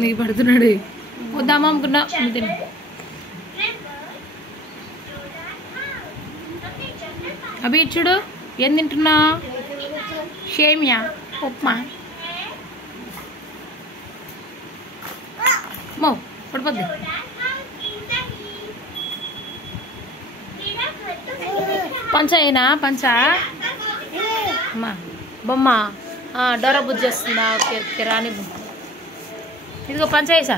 నీ పడుతున్నాడు వద్దామా అనుకున్నా అభి చూడు ఏం తింటున్నా షేమియా ఉప్మా మో పడిపోద్ది పంచ అయినా పంచ అమ్మా బొమ్మ డోరా బుజ్జి వస్తుందా ఓకే ఓకే రాని ఇదిగో పంచ వేసా